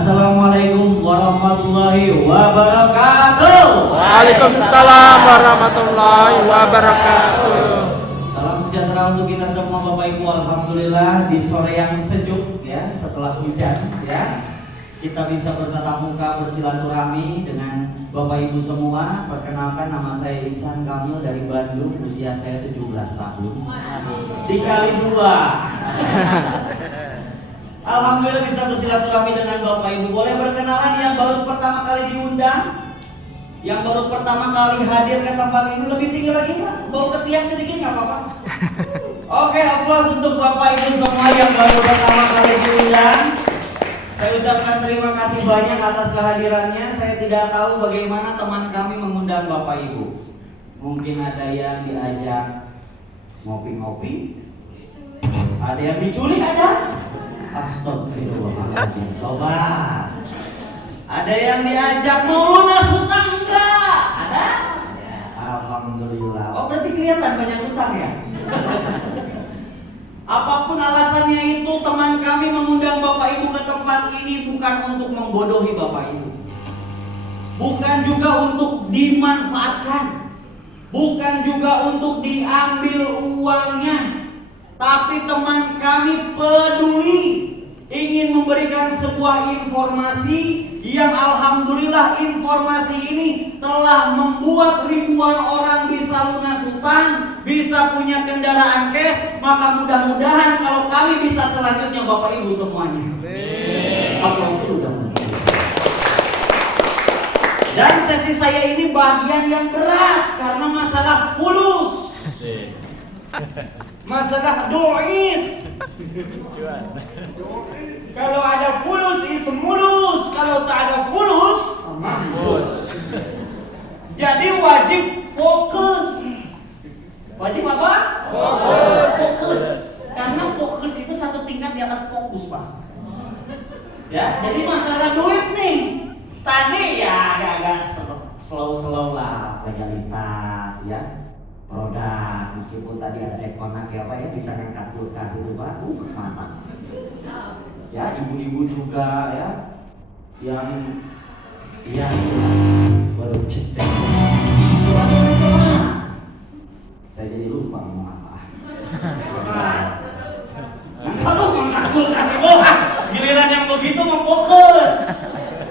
Assalamualaikum warahmatullahi wabarakatuh. Waalaikumsalam warahmatullahi wabarakatuh. Salam sejahtera untuk kita semua Bapak Ibu. Alhamdulillah di sore yang sejuk ya, setelah hujan ya, kita bisa bertatap muka bersilaturahmi dengan Bapak Ibu semua. Perkenalkan, nama saya Ihsan Kamil dari Bandung. Usia saya 17 tahun. Dikali 2. Alhamdulillah bisa bersilaturahmi dengan Bapak Ibu. Boleh berkenalan yang baru pertama kali diundang, yang baru pertama kali hadir ke tempat ini. Lebih tinggi lagi Pak, bau ketiak sedikit nggak apa-apa. Oke, aplaus untuk Bapak Ibu semua yang baru pertama kali diundang. Saya ucapkan terima kasih banyak atas kehadirannya. Saya tidak tahu bagaimana teman kami mengundang Bapak Ibu. Mungkin ada yang diajak ngopi-ngopi, ada yang diculik, ada. Astagfirullahaladzim. Coba. Ada yang diajak mau lunas hutang, enggak? Ada? Alhamdulillah. Oh, berarti kelihatan banyak hutang ya? Apapun alasannya itu, teman kami mengundang Bapak Ibu ke tempat ini bukan untuk membodohi Bapak Ibu, bukan juga untuk dimanfaatkan, bukan juga untuk diambil uangnya, tapi teman kami peduli, ingin memberikan sebuah informasi yang alhamdulillah informasi ini telah membuat ribuan orang bisa lunas hutang, bisa punya kendaraan cash. Maka mudah-mudahan kalau kami bisa selanjutnya Bapak Ibu semuanya. Aplaus dulu dong. Dan sesi saya ini bagian yang berat karena masalah fulus, masalah doit. Kalau ada fulus is mulus, kalau tak ada fulus mampus. Jadi wajib fokus. Wajib apa? Fokus. Fokus. Karena fokus itu satu tingkat di atas fokus, Pak. Ya, jadi masalah duit nih. Tadi ya agak-agak slow lah, legalitas ya. Produk, meskipun tadi ada ekonak ya Pak ya, bisa ngangkat kulkas itu Pak, mantap. Ya, ibu-ibu juga ya, yang baru cek. Saya jadi lupa ngomong apa. Kalau ngangkat kulkas ibu, giliran yang begitu mau fokus.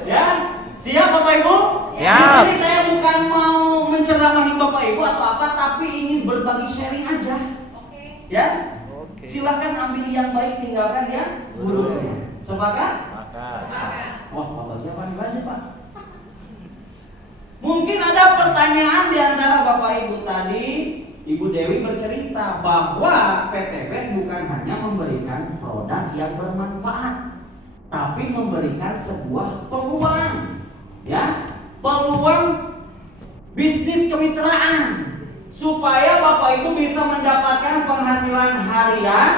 Ya, siap Bapak Ibu? Siap. Di sini saya bukan mau menceramahi Bapak Ibu atau apa, tapi ingin berbagi sharing aja. Oke. Ya? Oke. Silakan ambil yang baik, tinggalkan yang buruknya. Sepakat? Sepakat. Wah, foto siapa nih Pak? Mungkin ada pertanyaan di antara Bapak Ibu tadi. Ibu Dewi bercerita bahwa PTBS bukan hanya memberikan produk yang bermanfaat, tapi memberikan sebuah peluang. Ya, peluang bisnis kemitraan supaya Bapak Ibu bisa mendapatkan penghasilan harian,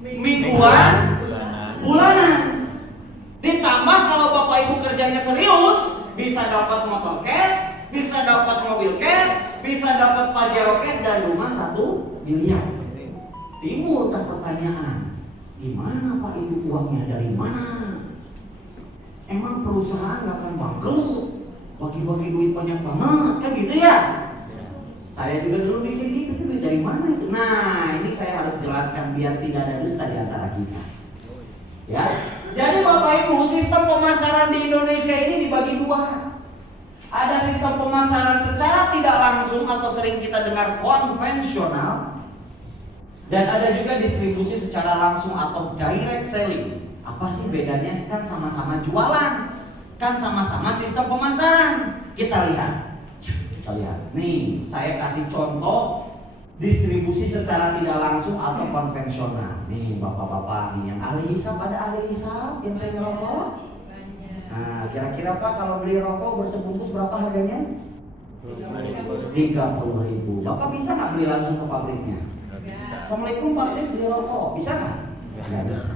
mingguan, bulanan. Ditambah kalau Bapak Ibu kerjanya serius, bisa dapat motor cash, bisa dapat mobil cash, bisa dapat Pajero cash dan rumah 1 miliar. Timbul pertanyaan, gimana Pak itu uangnya dari mana? Emang perusahaan gak akan bangkrut? Bagi-bagi duit banyak banget, kan gitu ya? Saya juga dulu mikir gitu, duit dari mana itu? Nah, ini saya harus jelaskan biar tidak ada dusta di antara kita. Ya, jadi Bapak Ibu, sistem pemasaran di Indonesia ini dibagi 2. Ada sistem pemasaran secara tidak langsung atau sering kita dengar konvensional, dan ada juga distribusi secara langsung atau direct selling. Apa sih bedanya? Kan sama-sama jualan, kan sama-sama sistem pemasaran. Kita lihat. Nih, saya kasih contoh distribusi secara tidak langsung atau konvensional. Nih, bapak-bapak nih yang ahli hisab, ada ahli hisab yang saya ngerokok. Nah, kira-kira Pak kalau beli rokok bersebungkus berapa harganya? 30.000. Bapak bisa nggak beli langsung ke pabriknya? Assalamualaikum pabrik beli rokok, bisa nggak? Nggak bisa.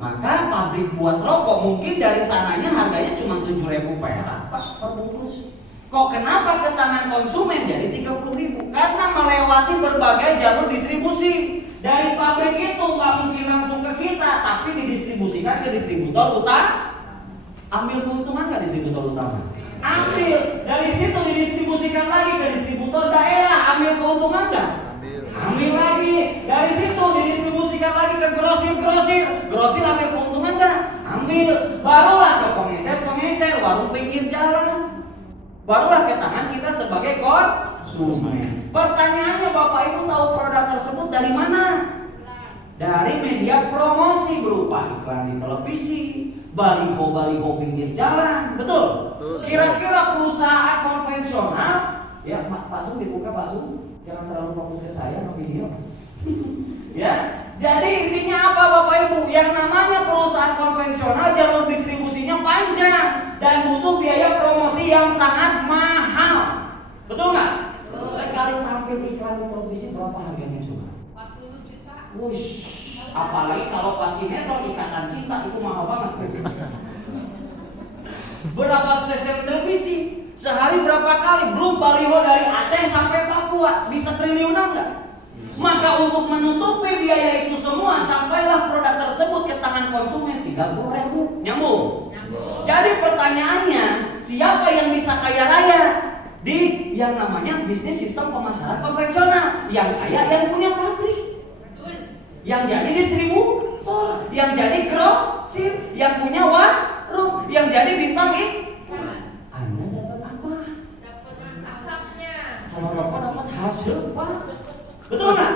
Maka pabrik buat rokok mungkin dari sananya harganya cuma 7.000 perak Pak per bungkus. Kok kenapa ke tangan konsumen jadi 30.000? Karena melewati berbagai jalur distribusi. Dari pabrik itu nggak mungkin langsung ke kita, tapi didistribusikan ke distributor Ambil keuntungan nggak distributor utama? Ambil. Dari situ didistribusikan lagi ke distributor daerah. Ambil keuntungan nggak? Ambil lagi. Dari situ didistribusikan lagi ke grosir. Grosir ambil keuntungan nggak? Ambil. Barulah ke pengecer, warung pinggir jalan. Barulah ke tangan kita sebagai konsumen. Pertanyaannya, Bapak Ibu tahu produk tersebut dari mana? Dari media promosi berupa iklan di televisi, baliho pinggir jalan, betul? Kira-kira perusahaan konvensional, ya Pak Sung dibuka Pak Sung, jangan terlalu fokus ke saya ke video. Ya, jadi intinya apa Bapak Ibu? Yang namanya perusahaan konvensional jalur distribusinya panjang dan butuh biaya promosi yang sangat mahal, betul nggak? Sekali tampil iklan di televisi berapa harganya coba? 40 juta. Wush, apalagi kalau pas sinetron Ikatan Cinta itu mahal banget. Berapa stasiun televisi? Sehari berapa kali? Belum baliho dari Aceh sampai Papua, bisa triliunan nggak? Maka untuk menutupi biaya itu semua, sampailah produk tersebut ke tangan konsumen 30.000. Nyambung? Jadi pertanyaannya, siapa yang bisa kaya raya? Di yang namanya bisnis sistem pemasaran konvensional. Yang kaya yang punya pabrik, yang jadi distributor, yang jadi grosir, yang punya warung, yang jadi bintang iklan. Anda dapat apa? Dapat asapnya. Kalau rokok dapat hasil Pak. Betul nggak?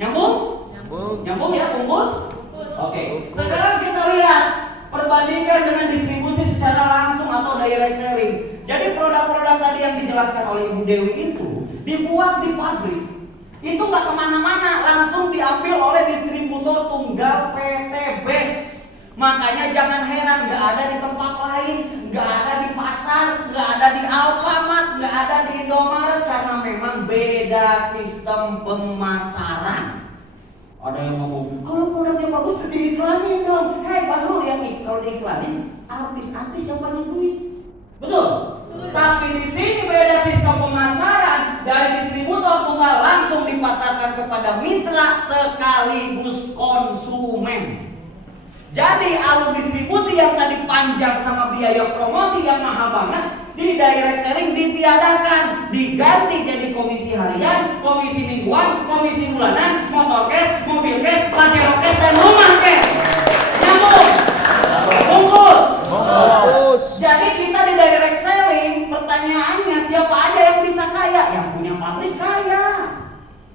Nyambung? Nyambung ya bungkus? Oke. Sekarang kita lihat perbandingkan dengan distribusi secara langsung atau direct selling. Jadi produk-produk tadi yang dijelaskan oleh Ibu Dewi itu dibuat di pabrik, itu nggak kemana-mana, langsung diambil oleh distributor tunggal PT BES. Makanya jangan heran nggak ada di tempat lain, nggak ada di pasar, nggak ada di Alfamart, nggak ada di Indomaret karena memang beda sistem pemasaran. Ada yang ngomong, kalau produknya bagus diiklanin dong. Hei Bahrul, yang kalau diiklanin artis-artis yang banyak duit. Betul? Tapi di sini beda sistem pemasaran, dari distributor tunggal langsung dipasarkan kepada mitra sekaligus konsumen. Jadi alur distribusi yang tadi panjang sama biaya promosi yang mahal banget, di direct selling ditiadakan, diganti jadi komisi harian, komisi mingguan, komisi bulanan, motor cash, mobil cash, pajero cash, dan rumah cash. Nyambung? Bungkus. Jadi kita di direct selling, pertanyaannya siapa aja yang bisa kaya? Yang punya pabrik kaya,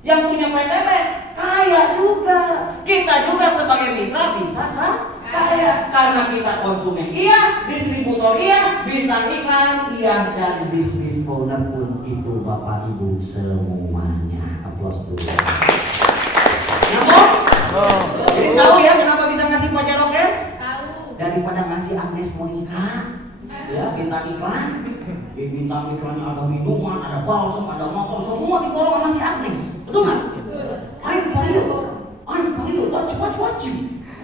yang punya PTBS kaya juga. Kita juga sebagai mitra bisa kan? Kaya, karena kita konsumen iya, distributor iya, bintang iklan iya, dan bisnis owner pun itu Bapak Ibu semuanya. Aplaus dulu. Nyambung? Jadi tahu ya kenapa bisa ngasih pajero cash? Tahu. Daripada ngasih Agnes Monica, ya bintang iklan. Di bintang iklannya ada minuman, ada balsam, ada motor, semua diborong sama si Agnes. Betul nggak? I'm Vario, what you?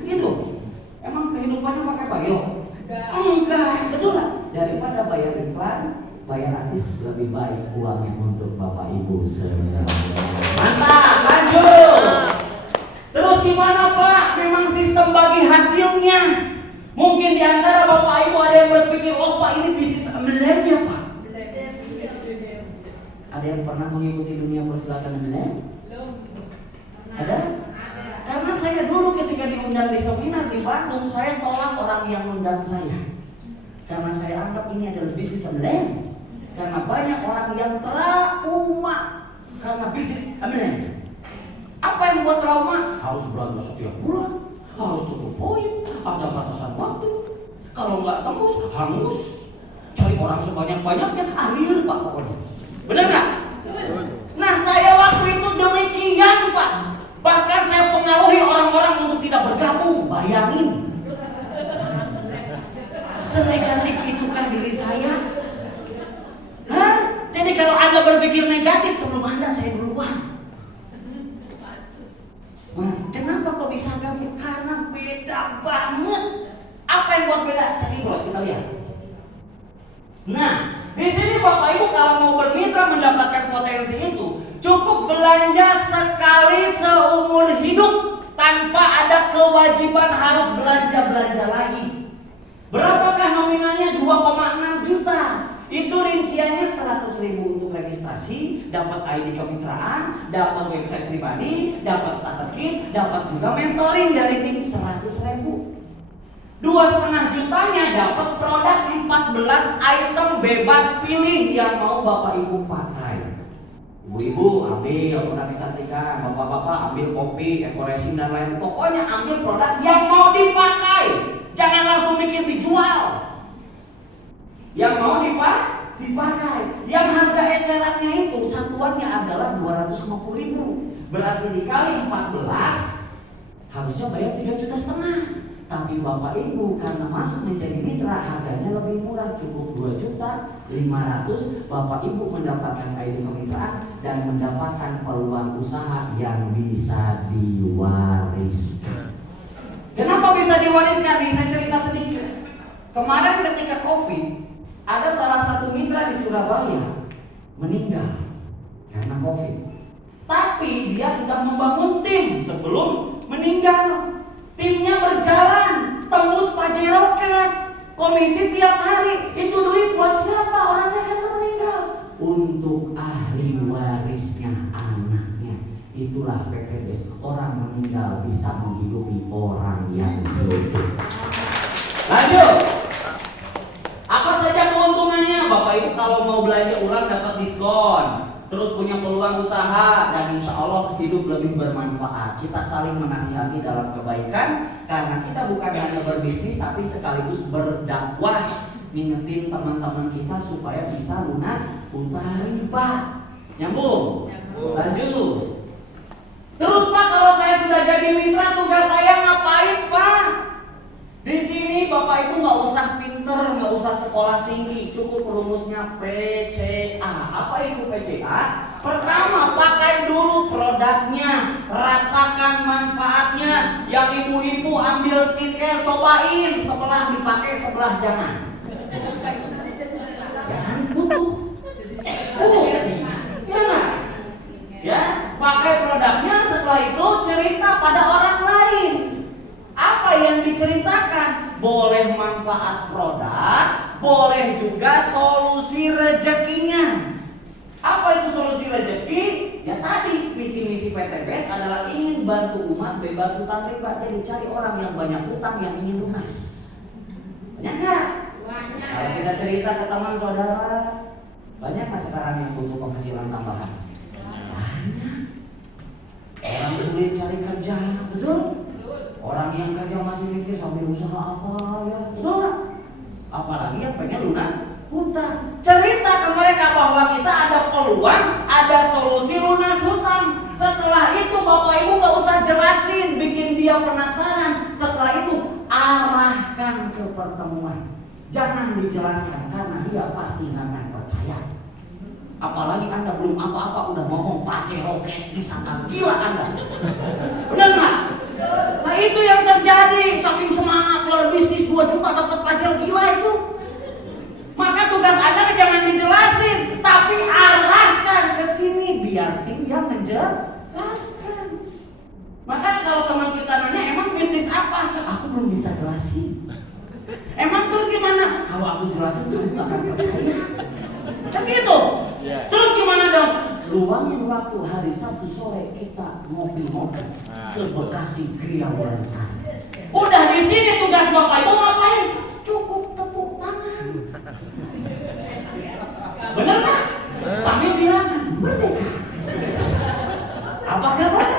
Gitu. Emang kehidupannya pakai Vario? Enggak, betul nggak? Daripada bayar iklan, bayar artis lebih baik uangnya untuk Bapak Ibu semua. Mantap, lanjut. Terus gimana Pak? Memang sistem bagi hasilnya. Mungkin di antara Bapak Ibu ada yang berpikir, oh Pak ini bisnis MLM ya Pak? Ada yang pernah mengikuti dunia persilatan MLM? Ada? Karena saya dulu ketika diundang di seminar di Bandung, saya tolak orang yang undang saya. Karena saya anggap ini adalah bisnis MLM. Karena banyak orang yang trauma karena bisnis MLM. Apa yang buat trauma? Harus belanja setiap bulan, harus tutup poin, ada batasan waktu. Kalau nggak tembus, hangus. Cari orang sebanyak-banyaknya, akhir Pak pokoknya. Benar nggak? Nah saya waktu itu demikian Pak. Bahkan saya pengaruhi orang-orang untuk tidak bergabung. Bayangin. Senegatif itukah diri saya? Hah? Jadi kalau Anda berpikir negatif sebelum Anda, saya duluan. Nah, kenapa kok bisa gabung? Karena beda banget. Apa yang buat beda? Cari buat kita lihat. Nah, di sini Bapak Ibu kalau mau bermitra mendapatkan potensi itu, cukup belanja sekali seumur hidup tanpa ada kewajiban harus belanja lagi. Berapakah nominalnya? 2,6 juta. Itu rinciannya 100.000 untuk registrasi, dapat ID kemitraan, dapat website pribadi, dapat starter kit, dapat juga mentoring dari tim 100.000. 2,5 jutanya dapat produk 14 item bebas pilih yang mau Bapak Ibu pakai. Ibu-ibu ambil produk kecantikan, bapak-bapak ambil kopi, ekoresin dan lain. Pokoknya ambil produk yang mau dipakai. Jangan langsung mikir dijual. Yang mau dipakai. Yang harga ecerannya itu satuannya adalah 250.000. Berarti dikali 14 harusnya bayar 3,5 juta. Tapi Bapak Ibu karena masuk menjadi mitra harganya lebih murah, cukup 2.500.000. Bapak Ibu mendapatkan ID kemitraan dan mendapatkan peluang usaha yang bisa diwariskan. Kenapa bisa diwariskan? Nih saya cerita sedikit. Kemarin ketika COVID, ada salah satu mitra di Surabaya meninggal karena COVID. Tapi dia sudah membangun tim sebelum meninggal. Timnya berjalan, tembus Pajero Cash, komisi tiap hari. Itu duit buat siapa? Orangnya kan meninggal. Untuk ahli warisnya anaknya. Itulah PTBS. Orang meninggal bisa menghidupi orang yang hidup. Lanjut. Apa saja keuntungannya? Bapak Ibu kalau mau belanja ulang dapat diskon, terus punya peluang usaha, dan insya Allah hidup lebih bermanfaat. Kita saling menasihati dalam kebaikan, karena kita bukan hanya berbisnis tapi sekaligus berdakwah, ngingetin teman-teman kita supaya bisa lunas utang riba. Nyambung? Lanjut. Terus Pak, kalau saya sudah jadi mitra, tugas saya ngapain Pak? Di sini Bapak Ibu nggak usah pinter, nggak usah sekolah tinggi, cukup rumusnya PCA. Apa itu PCA? Pertama, pakai dulu produknya, rasakan manfaatnya. Yang ibu-ibu ambil skincare, cobain, sebelah dipakai, sebelah jangan. Ya kan butuh. Ya nggak? Ya, pakai produknya, setelah itu cerita pada orang lain. Apa yang diceritakan? Boleh manfaat produk, boleh juga solusi rezekinya. Apa itu solusi rezeki? Ya tadi, visi misi PTBS adalah ingin bantu umat bebas hutang riba. Jadi cari orang yang banyak hutang yang ingin lunas. Banyak nggak? Banyak. Kalau kita cerita ke teman saudara, banyak nggak sekarang yang butuh penghasilan tambahan? Banyak. Orang sulit cari kerja, betul? Orang yang kerja masih mikir sambil usaha apa ya, betul nggak? Apalagi yang pengen lunas hutang. Cerita ke mereka bahwa kita ada peluang, ada solusi lunas hutang. Setelah itu Bapak Ibu nggak usah jelasin, bikin dia penasaran. Setelah itu arahkan ke pertemuan. Jangan dijelaskan karena dia pasti nggak akan percaya. Apalagi Anda belum apa-apa udah ngomong Pajero Cash, disangka gila Anda. Benar nggak? Nah itu yang terjadi, saking semangat kalau bisnis 2 juta dapat Pajero, gila itu. Maka tugas Anda jangan dijelasin, tapi arahkan ke sini biar dia menjelaskan. Maka kalau teman kita nanya, emang bisnis apa? Aku belum bisa jelasin. Emang terus gimana? Kalau aku jelasin kamu gak akan percaya. Kan gitu. Terus gimana dong? Luangin waktu hari Sabtu sore kita ngopi-ngopi ke Bekasi Kriawan sana. Udah di sini tugas Bapak Ibu ngapain? Cukup tepuk tangan. Bener nggak? Sambil bilang merdeka. Apa kabar?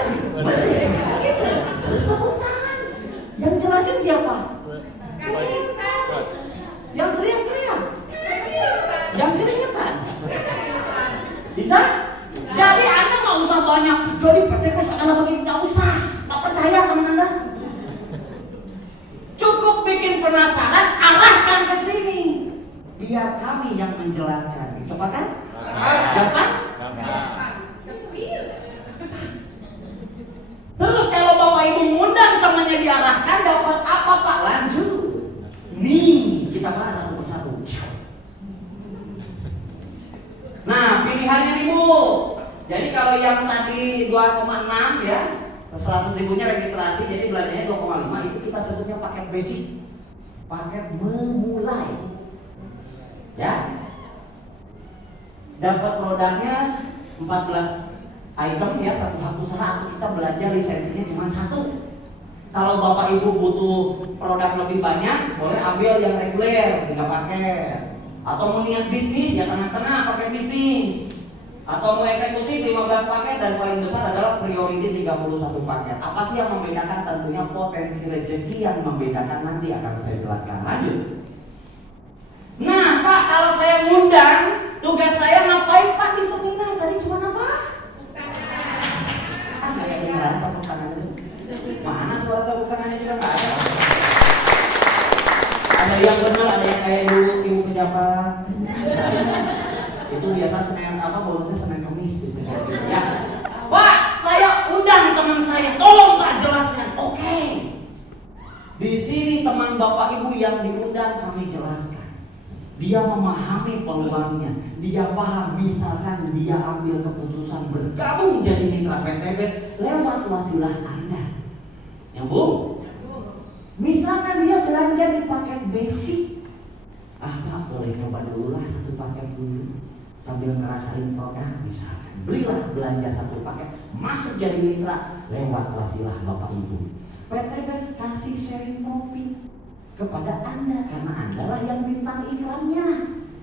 Merdeka. Gitu. Terus tepuk tangan. Yang jelasin siapa? Yang teriak-teriak. Yang keringetan. Bisa? Jadi Anda nggak usah banyak. Jadi PTBS adalah begini, nggak usah. Nggak percaya teman Anda. Cukup bikin penasaran, arahkan ke sini. Biar kami yang menjelaskan. Sepakat? Dapat? Terus kalau Bapak Ibu ngundang temannya diarahkan, dapat apa Pak? Lanjut. Nih, kita bahas satu persatu. Nah, pilihannya nih Bu. Jadi kalau yang tadi 2,6 ya, 100.000-nya registrasi, jadi belanjanya 2,5, itu kita sebutnya paket basic. paket memulai. Ya. Dapat produknya 14 item ya, satu usaha atau kita belanja lisensinya cuma satu. Kalau Bapak Ibu butuh produk lebih banyak, boleh ambil yang reguler 3 paket. Atau mau niat bisnis ya tengah-tengah paket bisnis. Atau mau eksekutif 15 paket dan paling besar adalah priority 31 paket. Apa sih yang membedakan? Tentunya potensi rezeki yang membedakan, nanti akan saya jelaskan. Lanjut. Nah Pak, kalau saya ngundang, tugas saya ngapain Pak di seminar? Tadi cuma apa? Nggak ada yang tepuk tangan dulu. Mana suara tepuk tangannya juga nggak ada. Ada yang benar, ada yang kayak ibu pejabat. Itu biasa Senin bonusnya Senin Kamis biasanya. Ya, Pak, saya undang teman saya, tolong Pak jelaskan. Oke. Di sini teman Bapak Ibu yang diundang kami jelaskan. Dia memahami peluangnya, dia paham. Misalkan dia ambil keputusan bergabung jadi mitra PTBes lewat wasilah Anda. Nyambung? Misalkan dia belanja di paket basic, Pak boleh nyoba dulu lah 1 paket dulu sambil ngerasain produk. Misalkan belilah belanja 1 paket, masuk jadi mitra lewat wasilah Bapak Ibu. PTBes kasih sharing profit kepada Anda karena Anda lah yang bintang iklannya.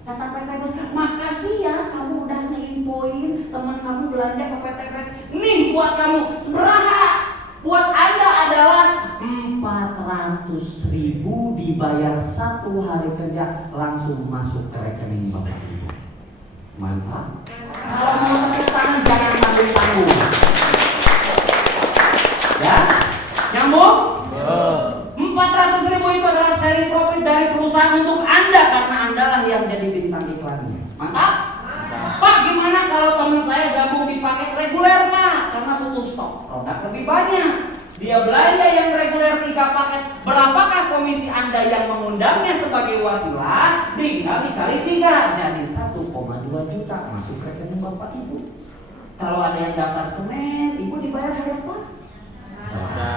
Kata PTBes, makasih ya kamu udah ngeinfoin teman kamu belanja ke PTBes. Nih buat kamu seberaha. Buat Anda adalah 400.000 dibayar 1 hari kerja langsung masuk ke rekening Bapak Ibu. Mantap. Kalau mau tepuk tangan jangan tanggung-tanggung. Ya, nyambung? 400.000 itu adalah sharing profit dari perusahaan untuk Anda karena Anda lah yang jadi bintang iklannya. Mantap? Pak, gimana kalau teman saya gabung di paket reguler Pak? Karena butuh stok produk lebih banyak. Dia belanja yang reguler 3 paket. Berapakah komisi Anda yang mengundangnya sebagai wasilah? Dikali 3 jadi 1,2 juta masuk ke rekening Bapak Ibu. Kalau ada yang daftar Senin, Ibu dibayar hari apa? Selasa.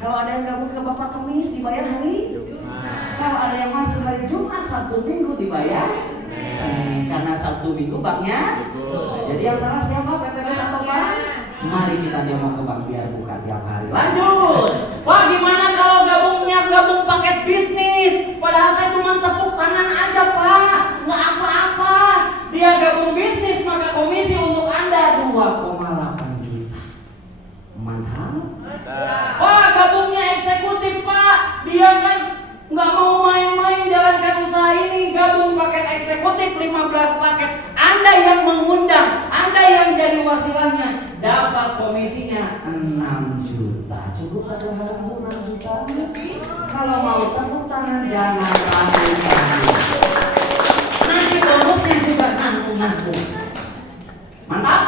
Kalau ada yang gabung ke Bapak Kamis dibayar hari Jumat. Kalau ada yang masuk hari Jumat, Sabtu Minggu dibayar Senin. Karena Sabtu Minggu banknya. Jadi yang salah siapa? PTBes atau Pak? Mari kita demo ke bank biar buka tiap hari. Lanjut. Pak, gimana kalau gabung paket bisnis? Padahal saya cuma tepuk tangan aja Pak, nggak apa-apa. Dia gabung bisnis maka komisi untuk Anda 2,8 juta. Mantap. Pak, gabungnya eksekutif Pak. Dia kan nggak mau main-main jalankan usaha ini. Gabung paket eksekutif 15 paket. Anda yang mengundang, Anda yang jadi wasilahnya, dapat komisinya 6 juta. Cukup 1 hari Bu 6 juta. Kalau mau tepuk tangan jangan ragu-ragu. Nanti bonusnya juga nanggung-nanggung. Mantap?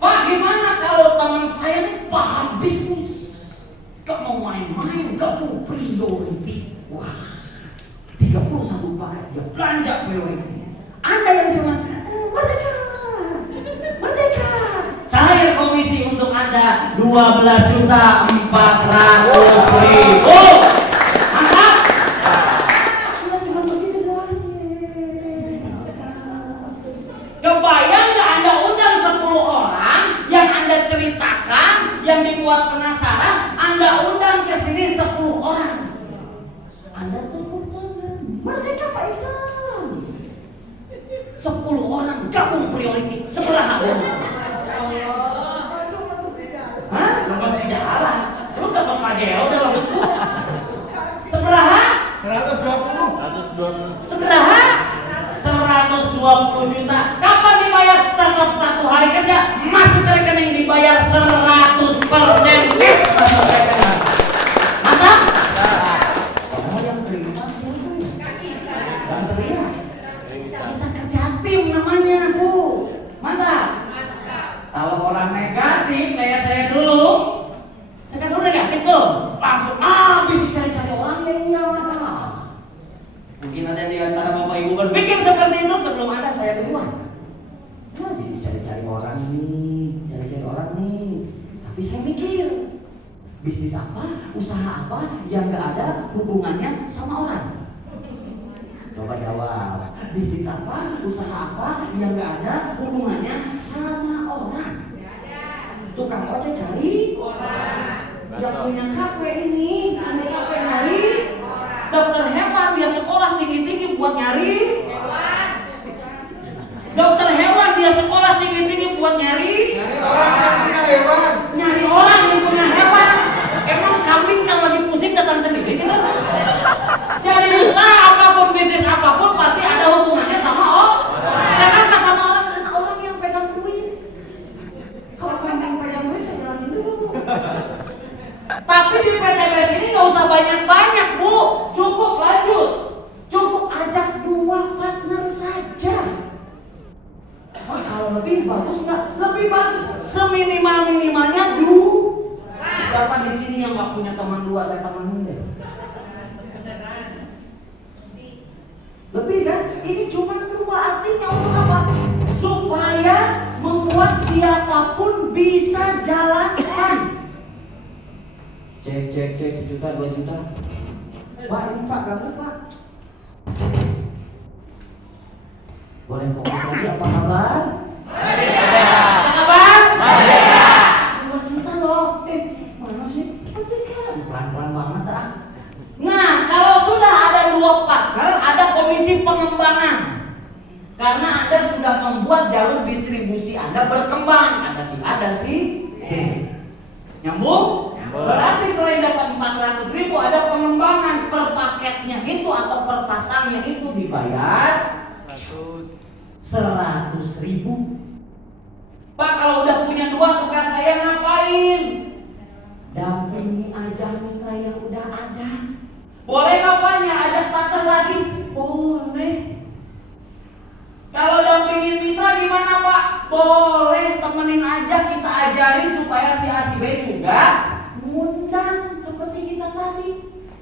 Pak, gimana kalau teman saya ini paham bisnis, gak mau main-main, gak mau priority. Wah, 31 paket dia belanja priority. Anda yang cuma merdeka. Cair komisi untuk Anda 12.400.000. Mantap? Anda cuma begitu doang. Kebayang nggak Anda undang 10 orang yang Anda ceritakan, yang dibuat penasaran, Anda undang ke sini 10 orang. Anda tepuk tangan. Merdeka Pak Iksan. 10 orang gabung priority sebelah bonus. Hah? Lepas di jalan. Lu dapat pajero udah bagus tuh. Seberaha? 120. Seberaha? 120 juta. Kapan dibayar? Tetap 1 hari kerja masuk ke rekening dibayar 100% cash. Mantap? Padahal yang terima siapa ya? Yang terima. Kita kerja tim namanya Bu. Mantap. Kalau orang negatif kayak saya dulu, saya kan dulu negatif tuh, langsung bisa cari-cari orang yang nyala. Mungkin ada di antara Bapak Ibu berpikir seperti itu sebelum ada saya duluan. Bisa cari-cari orang nih. Tapi saya mikir, Bisnis apa, usaha apa yang gak ada hubungannya sama orang? Coba jawab. Bisnis apa, usaha apa yang gak ada hubungannya sama orang? Tukang ojek cari orang. Yang punya kafe ini, punya kafe nyari. Dokter hewan dia sekolah tinggi-tinggi buat nyari. Dokter hewan dia sekolah tinggi-tinggi buat nyari. Nyari orang yang punya hewan. Emang kambing kalau lagi pusing datang sendiri gitu? Jadi usaha apapun, bisnis apapun pasti ada hubungannya sama orang. Kenapa sama orang? Karena orang yang pegang duit. Kalau kambing pegang duit saya jelasin dulu Bu. Tapi di PTBS ini nggak usah banyak-banyak Bu. Cukup lanjut. Cukup ajak 2 partner saja. Oh, kalau lebih bagus nggak? Lebih bagus. Seminimal-minimalnya Siapa di sini yang nggak punya teman 2? Saya temenin deh. Lebih kan? Ini cuma 2, artinya untuk apa? Supaya membuat siapapun bisa jalankan. Cek 1 juta 2 juta. Pak ini Pak kamu Pak. Boleh fokus lagi apa kabar? Apa kabar? 12 juta loh. Mana sih? Pelan-pelan banget dah. Nah, kalau sudah ada 2 partner, ada komisi pengembangan. Karena Anda sudah membuat jalur distribusi Anda berkembang. Ada si A dan si B. Nyambung? Berarti selain dapat 400.000 ada pengembangan per paketnya itu atau per pasangnya itu dibayar 100.000. Pak kalau udah punya 2 tugas saya ngapain? Dampingi aja mitra yang udah ada. Boleh apanya? Ajak partner lagi? Boleh. Kalau dampingin mitra gimana Pak? Boleh, temenin aja, kita ajarin supaya si A si B juga ngundang seperti kita tadi.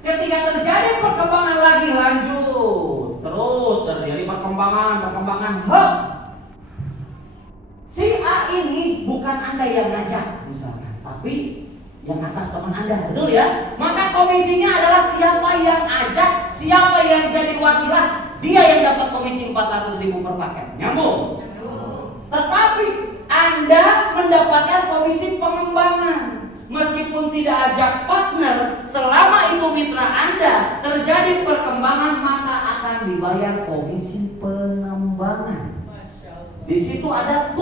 Ketika terjadi perkembangan lagi lanjut, terus terjadi perkembangan si A ini bukan Anda yang ngajak misalkan, tapi yang atas teman Anda, betul ya? Maka komisinya adalah siapa yang ajak, siapa yang jadi wasilah, dia yang dapat komisi 400.000 per paket. Nyambung? Tetapi Anda mendapatkan komisi pengembangan. Meskipun tidak ajak partner, selama itu mitra Anda terjadi perkembangan maka akan dibayar komisi pengembangan. Di situ ada 7